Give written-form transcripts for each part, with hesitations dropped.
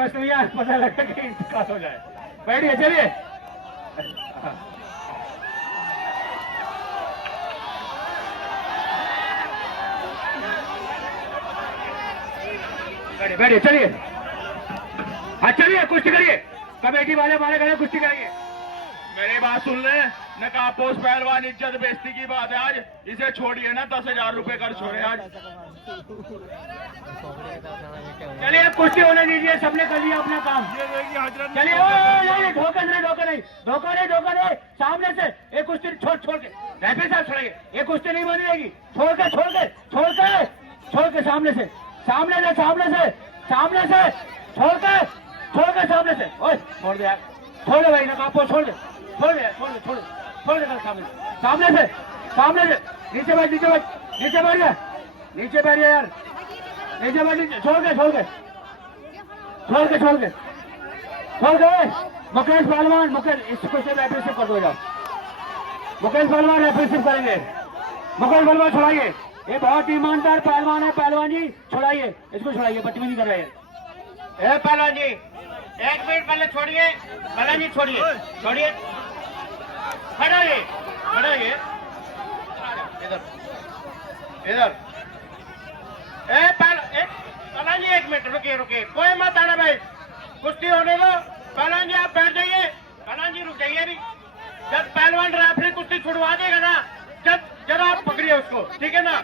मछलियाँ पता लगा कि इंतकाल हो जाए। बैठिए, चलिए। बैठिए, चलिए। हाँ चलिए, कुश्ती करिए। कमेटी वाले हमारे घर कुश्ती करेंगे। मेरी बात सुन ले, नकाबपोश पहलवान इज्जत बेइज्जती की बात है। आज इसे छोड़िए ना, 10,000 रुपए खर्च हो रहे आज। चलिए कुश्ती होने दीजिए, सबने कर लिया अपना काम। चलिए, धोखा नहीं, धोखा नहीं, धोखा नहीं, धोखा नहीं। सामने से एक कुश्ती छोड़ के रेफरी साहब छोड़ेंगे। ये कुश्ती नहीं बनी रहेगी। छोड़ के सामने से सामने से छोड़ के सामने से। ओए छोड़ दे यार, छोड़ दे भाई, नकाबपोश छोड़ दे सामने से नीचे बैठ यार, नीचे बैठ यार, नीचे बैठ, छोड़ के मुकेश पहलवान, इसको से रेफरी कर दो जाओ। मुकेश पहलवान रेफरी करेंगे। मुकेश पहलवान छोड़ाइए, ये बहुत ईमानदार पहलवान है। पहलवान जी छोड़ाइए, इसको छोड़ाइए, बदतमीजी कर रहे हैं। पहलवान जी 1 मिनट पहले छोड़िए। पहलवान जी छोड़िए, खड़ाइए इधर। पहलवान जी 1 मिनट रुकिए, कोई मत आना भाई, कुश्ती होने दो। पहलवान जी आप बैठ जाइए। पहलवान जी रुक जाइए अभी। जब पहलवान रेफरी कुश्ती छुड़वा देगा ना, जब आप पकड़िए उसको, ठीक है ना?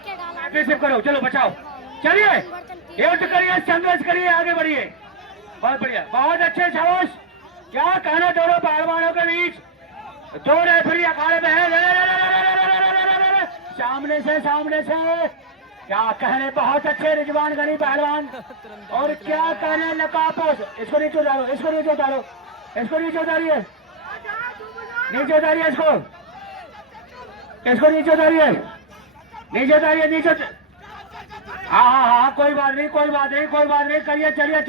रिसीव करो, चलो बचाओ, चलिए युद्ध करिए, संघर्ष करिए, आगे बढ़िए। बहुत बढ़िया, बहुत अच्छे शाबाश। क्या कहना दोनों पहलवानों के बीच, 2 रेफरी अखाड़े में है। सामने से क्या कहने, बहुत अच्छे रिजवान गनी पहलवान। और क्या कहने नकाबपोश, इसको नीचे उतारो, नीचे उतारिए, हाँ, कोई बात नहीं, करिए, चलिए।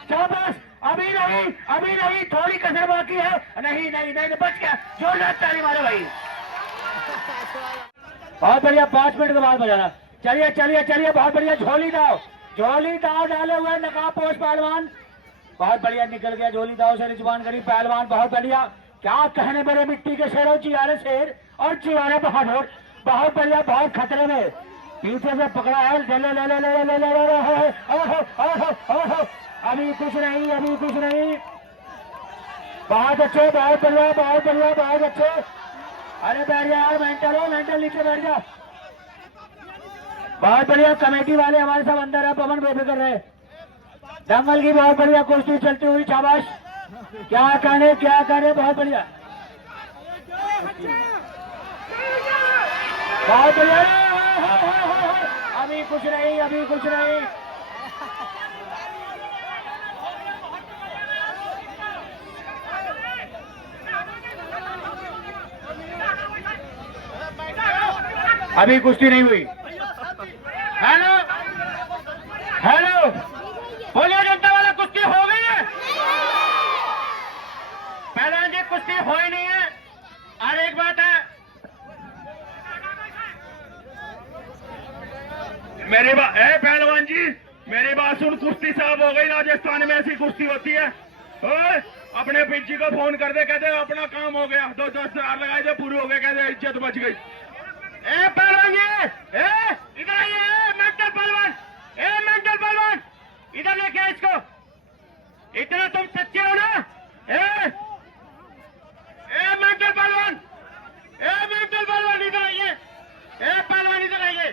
शाबाश। अभी नहीं, थोड़ी कसर बाकी है। नहीं, बच गया। जोरदार ताली मारो भाई। बहुत बढ़िया, 5 मिनट के बाद बजाना। चलिए, बहुत बढ़िया। झोली दाव डाले हुए नकाबपोश पहलवान, बहुत बढ़िया निकल गया झोली दाव से रिजवान गनी पहलवान। बहुत बढ़िया, क्या कहने मेरे मिट्टी के शेरों, चियारे शेर और चियारे बहादुर। बहुत बढ़िया, बहुत खतरे में, पीछे से पकड़ा है। अभी कुछ नहीं। बहुत अच्छे, बहुत अच्छे। अरे बैठ जा यार, मेंटल नीचे बैठ जा। बहुत बढ़िया, कमेटी वाले हमारे साथ अंदर है, पवन बेफिक्र रहे। दंगल की बहुत बढ़िया कुश्ती चलती हुई, शाबाश। क्या कहने, बहुत बढ़िया। अभी कुछ नहीं। अभी कुश्ती नहीं हुई। हेलो, बोलिए जनता वाला, कुश्ती हो गई है? पहलवान जी कुश्ती हो ही नहीं है। और एक बात है, पहलवान जी मेरी बात सुन, कुश्ती साहब हो गई। राजस्थान में ऐसी कुश्ती होती है। अपने पिंची को फोन कर दे, कहते अपना काम हो गया, 10,000 लगाए थे, पूरे हो गए, कहते इज्जत बच गई। पहलवान जी, इधर आइए। मेंटल पहलवान, इधर लेके आए इसको। इतना तुम सच्चे हो ना? मेंटल पहलवान, इधर आइए। पहलवान इधर आइए।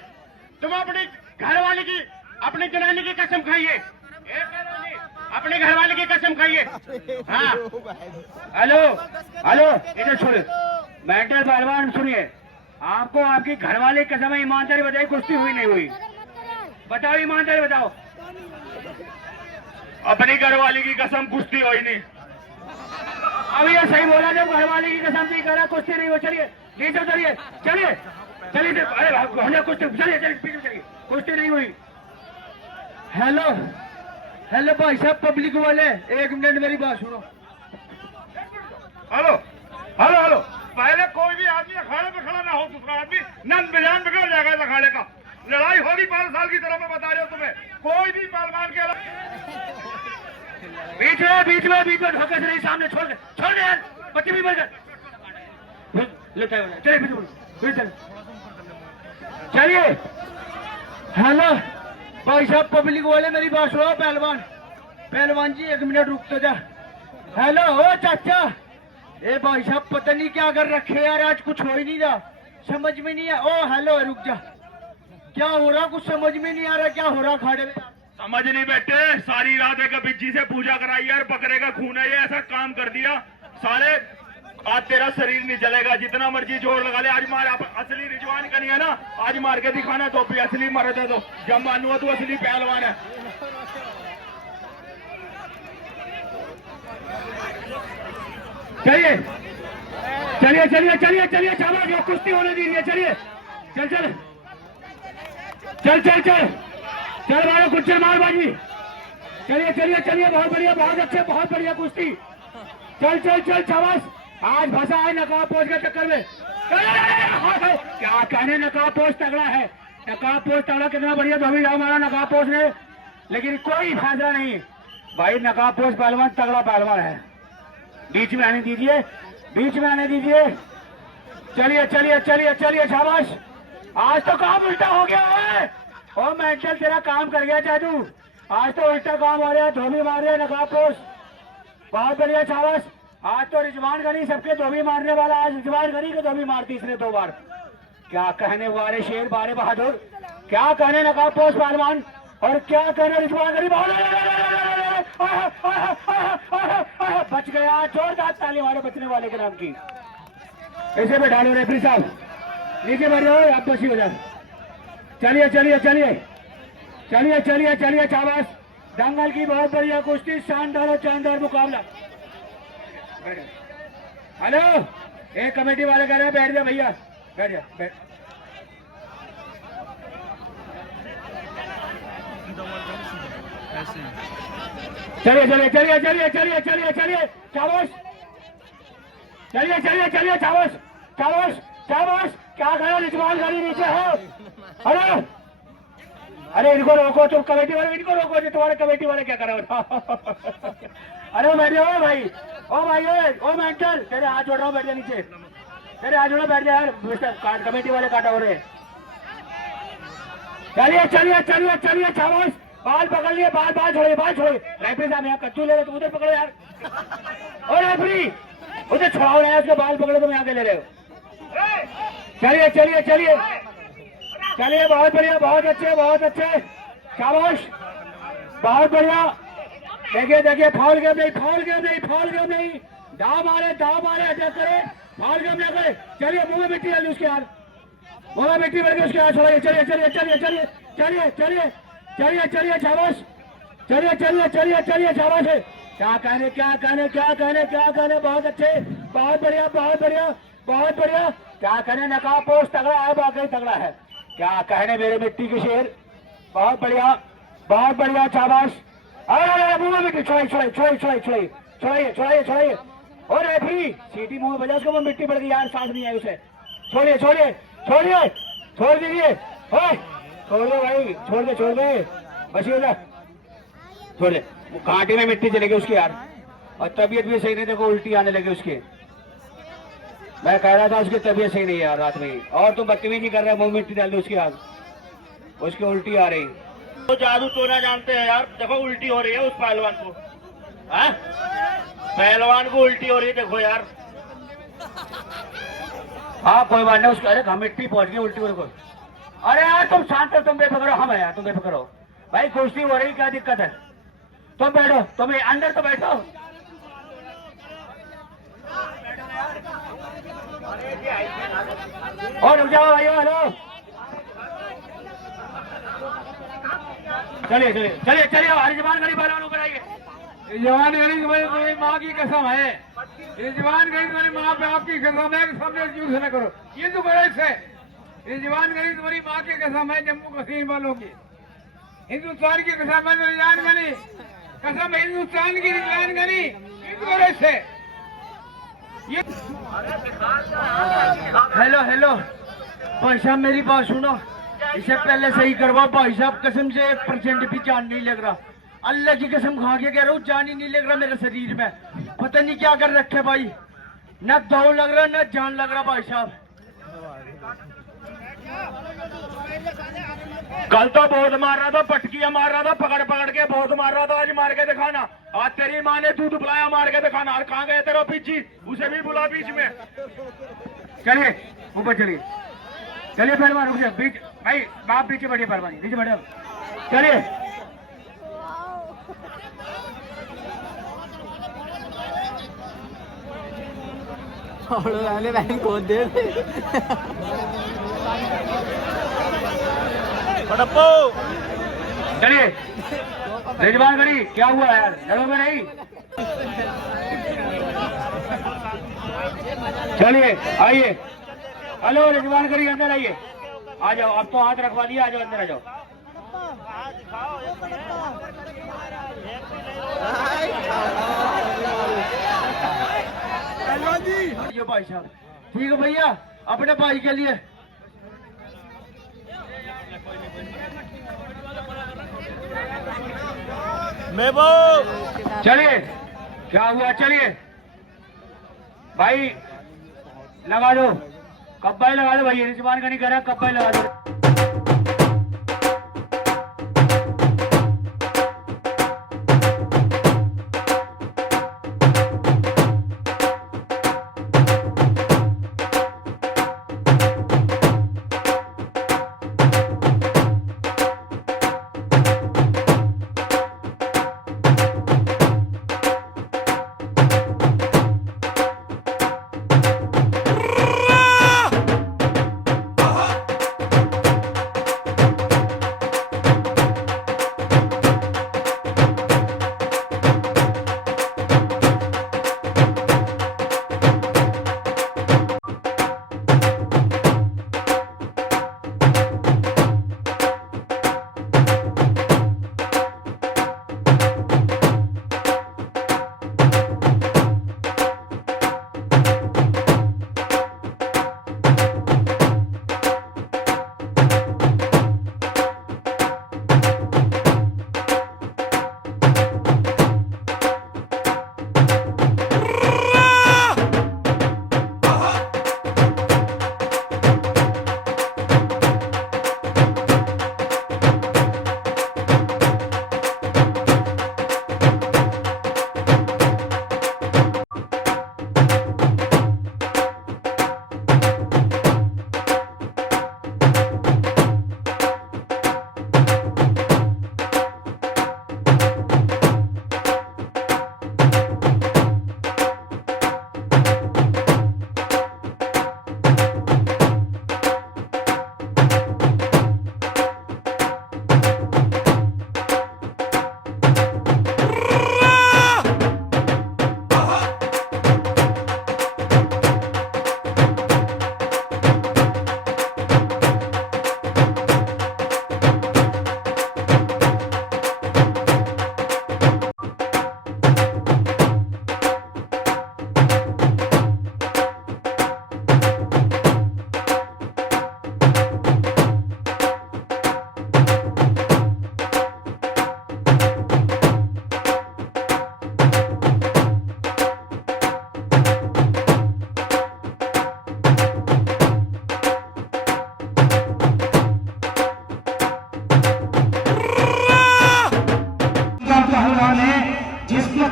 तुम अपनी घरवाले की, अपनी जनानी की कसम खाइए। पहलवान जी, अपने घरवाले की कसम खाइए। हाँ, हेलो, इधर छोड़ो। मेंटल पहलवान सुनिए, आपको आपकी घरवाले की कसम, ईमानदारी बताइए, कुश्ती हुई नहीं हुई? बताओ, ईमानदारी बताओ। अपनी घरवाली की कसम, कुश्ती हुई नहीं। अभी ये सही बोला, जब घरवाले की कसम नहीं करा, कुश्ती नहीं हो। चलिए नीचे उतरिए, चलिए। अरे कुश्ती, चलिए, कुश्ती नहीं हुई। हेलो भाई साहब, पब्लिक वाले, 1 मिनट मेरी बात सुनो। हेलो, पहले कोई भी आदमी अखाड़े में खड़ा ना हो, दूसरा आदमी नंद बिजान बिगड़ जाएगा अखाड़े का। लड़ाई हो चौधरी 5 साल की तरह मैं बता रहा हूँ तुम्हें, कोई भी पहलवान के बीच में धोखे से नहीं, सामने छोड़ दे यार, बच्चे भी मर गए। चलिए चलिए। हेलो भाई साहब, पब्लिक वाले मेरी बात सुनो। पहलवान जी 1 मिनट रुक तो जा। हेलो ओ चाचा, ए भाई साहब पता नहीं क्या कर रखे यार, आज कुछ हो ही नहीं रहा, समझ में नहीं आ। ओ हेलो रुक जा, क्या हो रहा कुछ समझ में नहीं आ रहा, क्या हो रहा खाड़े में? समझ नहीं बैठे, सारी रात एक बिज्जी से पूजा कराई यार, बकरे का खून है ये, ऐसा काम कर दिया साले। आज तेरा शरीर नहीं चलेगा, जितना मर्जी जोर लगा ले। आज मार, असली रिजवान का नहीं है ना, आज मार के दिखाना तो भी असली मर्द है, तो जब मानूंगा तू असली पहलवान है। चलिए शाबाश, जो कुश्ती होने दीजिए। चलिए चल मारो गुज्जर मार बाजी। चलिए बहुत बढ़िया कुश्ती। चल शाबाश। आज फंसा है नकाब पोस्ट के चक्कर में। क्या कहने, नकाब पोस्ट तगड़ा है, नकाब पोस्ट तगड़ा, कितना बढ़िया धोबी जाओ मारा नकाब पोस्ट ने, लेकिन कोई फैसला नहीं भाई। नकाब पोस्ट पहलवान तगड़ा पहलवान है, बीच में आने दीजिए। चलिए शाबाश। आज तो काम उल्टा हो गया है। ओ मेंटल तेरा काम कर गया जादू, आज तो उल्टा काम हो रहा है, धोबी मार रहे नकाब पोस्ट। बहुत बढ़िया शाबाश। आज तो रिजवान गनी सबके धोबी मारने वाला, आज रिजवान गनी को धोबी मारती इसने 2 बार। क्या कहने वाले शेर बारे बहादुर, क्या कहने नकाब पोस्ट पहलवान, और क्या कहने रिजवान गनी। बच गया, जोरदार ताली मारो बचने वाले के नाम की। ऐसे बैठा लो रेफरी साहब, नीचे बैठ जाओ, आप बसी हो जाए। चलिए शाबाश। दंगल की बहुत बढ़िया कुश्ती, शानदार मुकाबला। हेलो, एक कमेटी वाले कह रहे हैं बैठ जा भैया, बैठ जा। चलिए शाबाश। क्या करो, रिजवान गाड़ी नीचे है। अरे इनको रोको, तुम कमेटी वाले इनको रोको, जो तुम्हारे कमेटी वाले क्या करो। अरे बैठ जाओ भाई, ओ मेंटल, तेरे हाथ जोड़ रहा हूँ, बैठ जा नीचे, तेरे हाथ जोड़ो, बैठ जा यार, कमेटी वाले काटा हो रहे। चलिए शाबाश। बाल पकड़ लिए, बाल छोड़िए। रेफरी साहब यहाँ कच्चू ले रहे, तुम उधर पकड़ो यार। और रेफरी उधर छुड़ाओ रहे, उसके बाल पकड़ो, तुम यहाँ के ले रहे हो। चलिए बहुत बढ़िया, बहुत अच्छे शाबाश, बहुत बढ़िया। देखिए फाउल गेम नहीं, दाव मारे अटैक करे, फाउल गेम ना करे। चलिए मुंह में मिट्टी डाली उसके यार, मुंह में मिट्टी भर के उसके हाथ छोड़िए। चलिए शाबाश। चलिए शाबाश है। क्या कहने, बहुत अच्छे, बहुत बढ़िया। क्या कहने, नकाब पोस्ट तगड़ा है, वाकई तगड़ा है। क्या कहने मेरे मिट्टी के शेर, बहुत बढ़िया शाबाश। अरे मुंह में मिट्टी छोड़िए। और रेफरी सीटी मुंह में बजा, उसको वो मिट्टी पड़ गई यार, सांस नहीं आई उसे। छोड़िए, छोड़ दीजिए। छोड़ दे बस, छोड़ दे। कांटे में मिट्टी चलेगी उसकी यार, और तबीयत भी सही नहीं, देखो उल्टी आने लगी उसकी। मैं कह रहा था उसकी तबीयत सही नहीं है यार रात में, और तुम बदतमीजी कर रहे हो, मुंह मिट्टी डाल दो उसकी यार, उसकी उल्टी आ रही। तो जादू तो ना जानते हैं यार, देखो उल्टी हो रही है उस पहलवान को, पहलवान को उल्टी हो रही है, देखो यार। हाँ कोई बात नहीं, उसको अरे हम मिट्टी पहुंच गई, उल्टी को। अरे यार तुम शांत हो, तुम बेफिक्र हो, हम है यार, तुम बेफिक्र हो भाई, कुश्ती हो रही, क्या दिक्कत है? तुम बैठो, तुम अंदर तो बैठो। और रुक जाओ भाई, हेलो। चलिए हमारी जवान गरीब वालों को आइए। जवान गरीब तुम्हारी माँ की कसम है, ये जवान गरीब तुम्हारी माँ पे आपकी कसम है कि सामने यूज न करो, ये तो गलत है। ये जवान गरीब तुम्हारी माँ की कसम है, जम्मू कश्मीर वालों की, हिंदुस्तान की कसम है, रिजवान गनी कसम, हिंदुस्तान की रिजवान गनी, ये तो गलत है। हेलो भाई साहब मेरी बात सुनो, इसे पहले सही करवाओ भाई साहब, कसम से 1% भी जान नहीं लग रहा, अल्लाह की कसम खा के कह रहा हूँ, जान ही नहीं लग रहा मेरे शरीर में, पता नहीं क्या कर रखे भाई, न दौड़ लग रहा न जान लग रहा भाई साहब। कल तो बहुत मार रहा था, पटकिया मार रहा था, पकड़ पकड़ के बहुत मार रहा था, आज मार के दिखाना। आज तेरी माँ ने दूध पिलाया, मार के दिखाना। और कहाँ गए तेरा पीछी, उसे भी बुला बीच में। चलिए ऊपर चलिए, चलिए पहलवान रुक जाए बीच, भाई बाप पीछे बढ़िए, पहलवान नीचे बढ़िए, चलिए चलिए। रिजवान गरी क्या हुआ यार, लड़ोगे नहीं? चलिए आइए, हेलो रिजवान गरी अंदर आइए, आ जाओ, अब तो हाथ रखवा दिया, आ जाओ अंदर आ जाओ। भाई साहब ठीक है भैया, अपने भाई के लिए चलिए, क्या हुआ, चलिए भाई लगा दो, कब्बा ही लगा दो भाई, रिजवान का नहीं कह रहा, कब्बा ही लगा दो।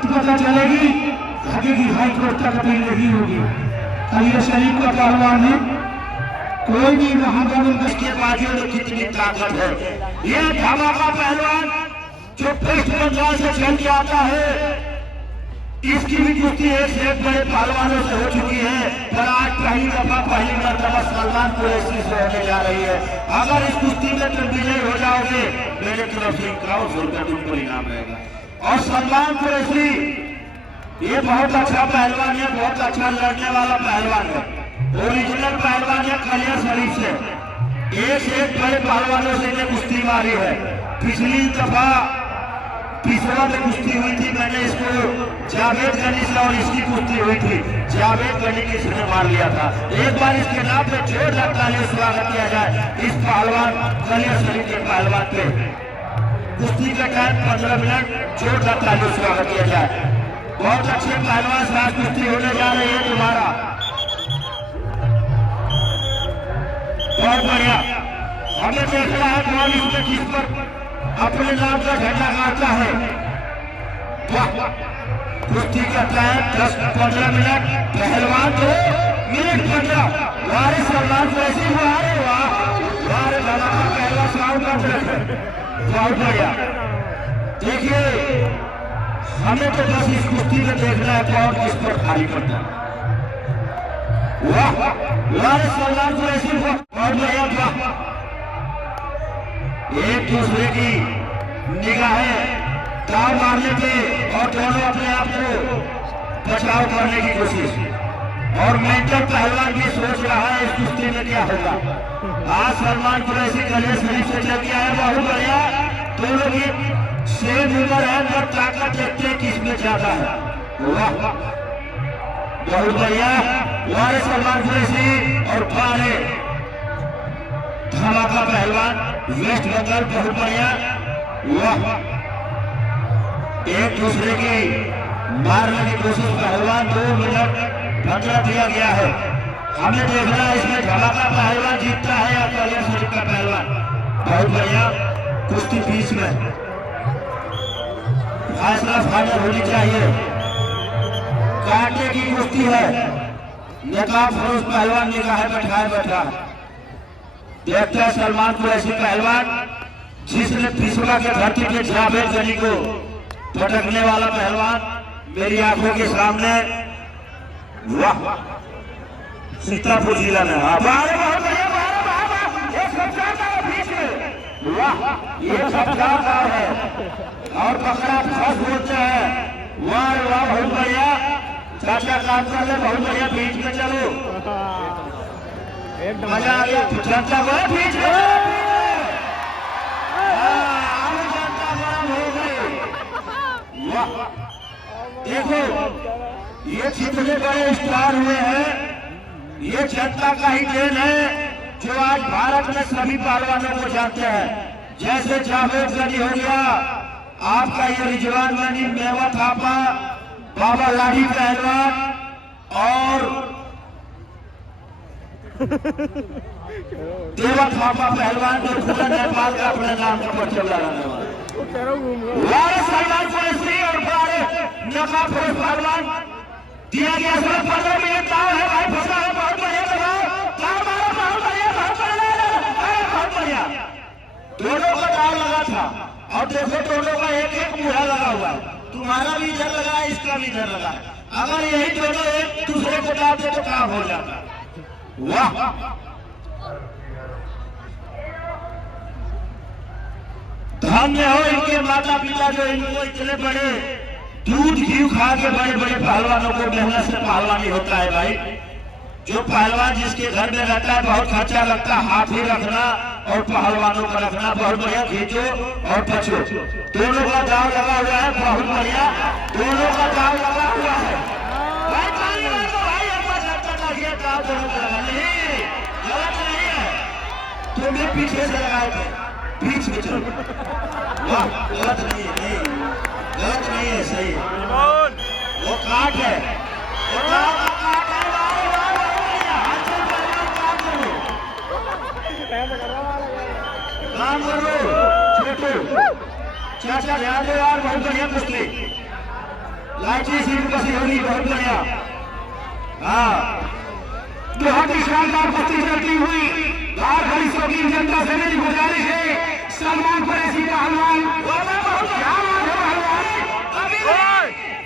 पता चलेगी हकीकी हाईकोर्ट तक अपील नहीं होगी। अली शरीफ का पहलवान है, कोई भी महागणित उसके बाजियों में कितनी ताकत है। ये धमाका पहलवान जो वेस्ट बंगाल से चल के आता है, इसकी भी कुश्ती एक से एक बड़े पहलवानों से हो चुकी है, पर आज पहली दफा पहली मरतबा सलमान कुरैशी से होने जा रही है। अगर इस कुश्ती में तुम विजय हो जाओगे, मेरे तरफ से 1,000 रुपया तुमको इनाम रहेगा। और सलमान कुरैशी ये बहुत अच्छा पहलवान है, बहुत अच्छा लड़ने वाला पहलवान है, ओरिजिनल पहलवान है खलिया शरीफ से। एक से एक बड़े पहलवानों से इन्हें कुश्ती मारी है। पिछली दफा तीसरा में कुश्ती हुई थी, मैंने इसको जावेद गनी से और इसकी कुश्ती हुई थी, जावेद गनी की इसने मार लिया था। एक बार इसके नाम पे जोरदार तालियों से स्वागत किया जाए इस पहलवान कलिया शरीफ के पहलवान पे। कुश्ती का टाइम 15 मिनट, जोरदार तालियों से स्वागत किया जाए। बहुत अच्छे पहलवान से आज कुश्ती होने जा रही है तुम्हारा, बहुत बढ़िया। हमें देख रहा है कौन इसमें किस पर अपने नाम का झंडा गाड़ता है। कुश्ती का टाइम 10-15 मिनट, पहलवान 2 मिनट 15। वारिस सलमान कुरैशी वारे वाह लड़का पहला साउंड कर, बहुत बढ़िया। देखिए हमें तो बस इस कुश्ती में देखना है कौन किस पर भारी पड़ता है। वाह वारिस सलमान कुरैशी बहुत बढ़िया। एक दूसरे की निगाहें दाव मारने पे और दोनों अपने आप को बचाव करने की कोशिश, और मेंटल पहलवान भी सोच रहा है इस कुश्ती में क्या होगा। आज सलमान कुरैशी कलिया शरीफ से चल गया है, बहुत बढ़िया। दोनों की सेम उम्र है, पर ताकत देखते हैं किसमें ज्यादा है। वाह बहुत बढ़िया। वारे सलमान कुरैशी और फारे धमाका पहलवान वेस्ट बंगाल, बहुत बढ़िया। वाह एक दूसरे की मारने की कोशिश, पहलवान 2 मिनट 15 दिया गया है। हमें देखना है इसमें धमाका पहलवान जीतता है या कलिया शरीफ का पहलवान। बहुत बढ़िया। कुश्ती बीच में फैसला फाइनल होनी चाहिए, काटने की कुश्ती है। नकाब फरोज पहलवान निगाहें बैठाए बैठा देखते हैं सलमान कुरैशी पहलवान, जिसने पिछड़ा के धरती पे जावेद गनी को पटकने वाला पहलवान मेरी आंखों के सामने। वाह सीतापुर जिला में वाह ये सबकार है और पकड़ा फंस बोलते हैं। वाह वाह बहुत बढ़िया, चाचा काम कर ले, बहुत बढ़िया। बीच में चलो, मजा आ गया। जनता को बीच में देखो ये जितने बड़े स्टार हुए हैं ये जनता का ही देन है, जो आज भारत में सभी पहलवानों को जानते हैं। जैसे जावेद गनी हो गया, आपका ये रिजवान गनी, मेवा थापा, बाबा लाठी पहलवान और देवा थापा पहलवान, जो पूरा नेपाल का अपने नाम पर चला रहने वाला। वारिस सलमान कुरैशी और नकाब फरोज पहलवान दिया गया। 15 मिनट दाव है भाई, फंसा है। बहुत बढ़िया दाव मारा, बहुत बढ़िया, बहुत बढ़िया। दोनों का दाव लगा था और देखो दोनों का एक एक मुहरा लगा हुआ है। तुम्हारा भी इधर लगा है, इसका भी इधर लगा है। अगर यही दोनों एक दूसरे को दाव दे तो काम हो जाता। वाह धन्य हो इनके माता पिता जो इनको इतने बड़े दूध घी खा के बड़े बड़े पहलवानों को, मेहनत से पहलवानी होता है भाई। जो पहलवान जिसके घर में रहता है बहुत खर्चा लगता है, हाथी रखना और पहलवानों का रखना। बहुत बढ़िया, खींचो और पछो, दोनों का दाव लगा हुआ है। बहुत बढ़िया, दोनों का दाव लगा हुआ है भाई। भाई दाव दोनों का लगा, नहीं गलत नहीं है, तुमने पीछे से लगाए थे, बीच में चलो। वाह गलत नहीं है, नहीं गलत नहीं है, सही है। वो काट है, वो काट है। काम करो छोटू, चाचा ध्यान दो यार। बहुत बढ़िया कुश्ती, लाइची सीट कसी होगी, बहुत बढ़िया। हाँ बहुत ही शानदार कुश्ती चलती हुई लाल खड़ी शौकीन जनता से मेरी गुजारिश है, सलमान कुरैशी पहलवान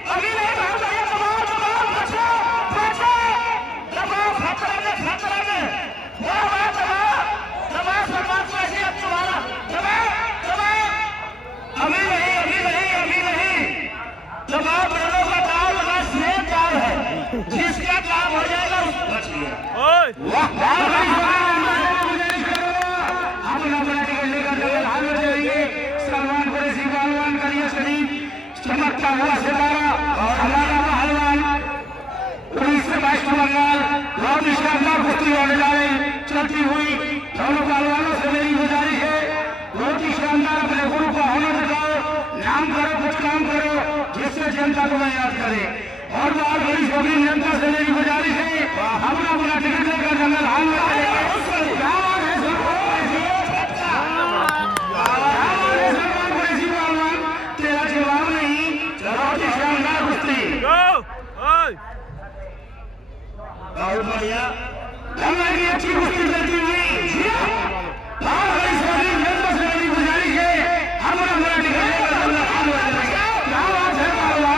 अभी नहीं, बहुत बढ़िया। दबाव बचो बचो, दबाव खतरे में, खतरे में। दबाव सलमान कुरैशी, अब तुम्हारा दबाव। अभी नहीं, अभी नहीं, अभी नहीं। दबाव दोनों का दाव लगा, सेम दाव है, जिसका काम हो जाएगा उसको बच गया। सलमान कुरैशी पहलवान कलिया शरीफ चमकता हुआ सितारा हमारा पहलवान उड़ीसा वेस्ट बंगाल बहुत ही शानदार कुश्ती होने जा रही चलती हुई दोनों पहलवानों से मेरी गुजारिश है बहुत ही शानदार अपने गुरु का हुनर दिखाओ नाम करो कुछ काम करो जिससे जनता को याद करे और बाहर बड़ी शौकीन जनता से मेरी गुजारिश है अपना अपना टिकट लेकर जंगल हाल में तेरा जवाब नहीं बहुत ही शानदार कुश्ती बहुत बढ़िया हमारी अच्छी कुश्ती चलती हुई और बड़ी शौकीन जनता से मेरी गुजारिश है अपना अपना टिकट लेकर जंगल हाल में क्या बात है पहलवान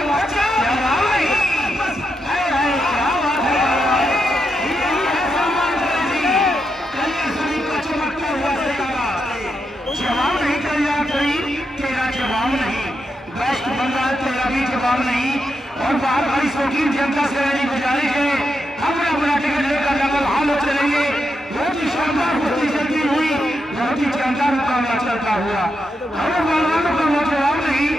जवाब नहीं कन्याकुमारी तेरा जवाब नहीं वेस्ट बंगाल तेरा भी जवाब नहीं और बाहर बड़ी शौकीन जनता से मेरी गुजारिश है हम अपना टिकट लेकर जंगल हाल चलेंगे बहुत ही शानदार कुश्ती चलती हुई बहुत ही शानदार मुकाबला चलता हुआ हमें पहलवानों का वो जवाब नहीं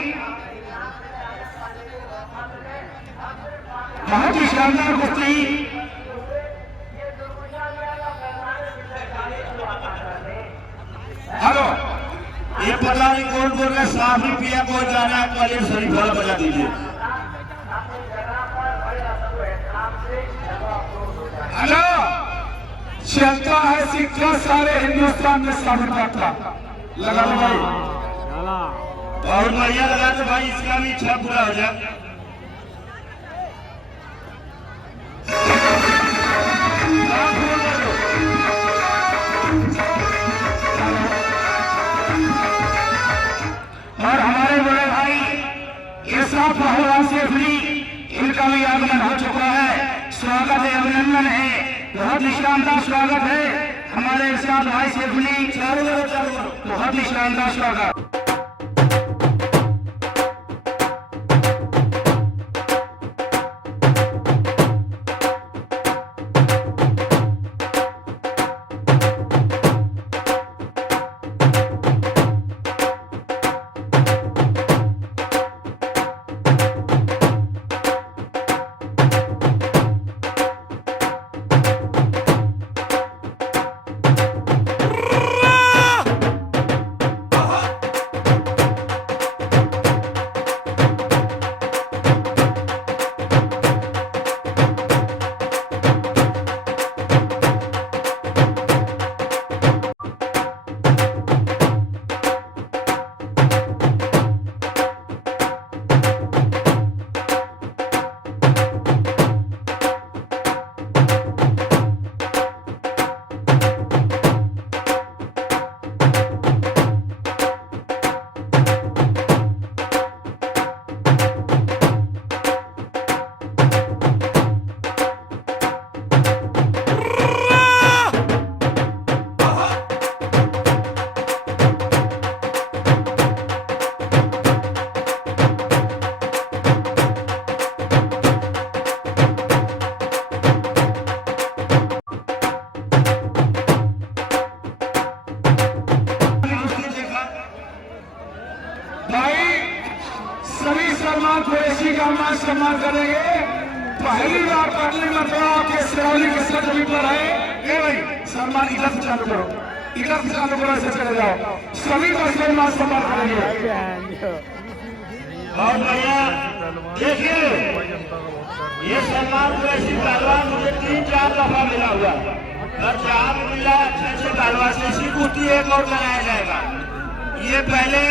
बहुत ही शानदार कुश्ती हेलो ये पता नहीं कौन बोल रहा है साफ ही पिया कोई जाना है कॉलेज शरीफ वाला बजा दीजिए हेलो चलता है सिक्का सारे हिंदुस्तान में साबित करता लगा लो भाई बहुत बढ़िया लगा तो भाई इसका भी इच्छा पूरा हो जाए और हमारे बड़े भाई इरशाद पहलवान शेखली इनका भी आगमन हो चुका है स्वागत है अभिनंदन है बहुत ही शानदार स्वागत है हमारे इरशाद भाई शेखली बहुत ही शानदार स्वागत सम्मान कुरैशी का मान सम्मान करेंगे पहली बार पहली मतलब के सिरौली के सदमी पर है भाई सम्मान इधर से चालू करो इधर से चालू करो ऐसे चले जाओ सभी का सम्मान सम्मान करेंगे बहुत बढ़िया देखिए ये सम्मान कुरैशी पहलवान मुझे 3-4 दफा मिला हुआ और जहाँ भी मिला अच्छे पहलवान से इसी कुश्ती एक और कराया जाएगा ये पहले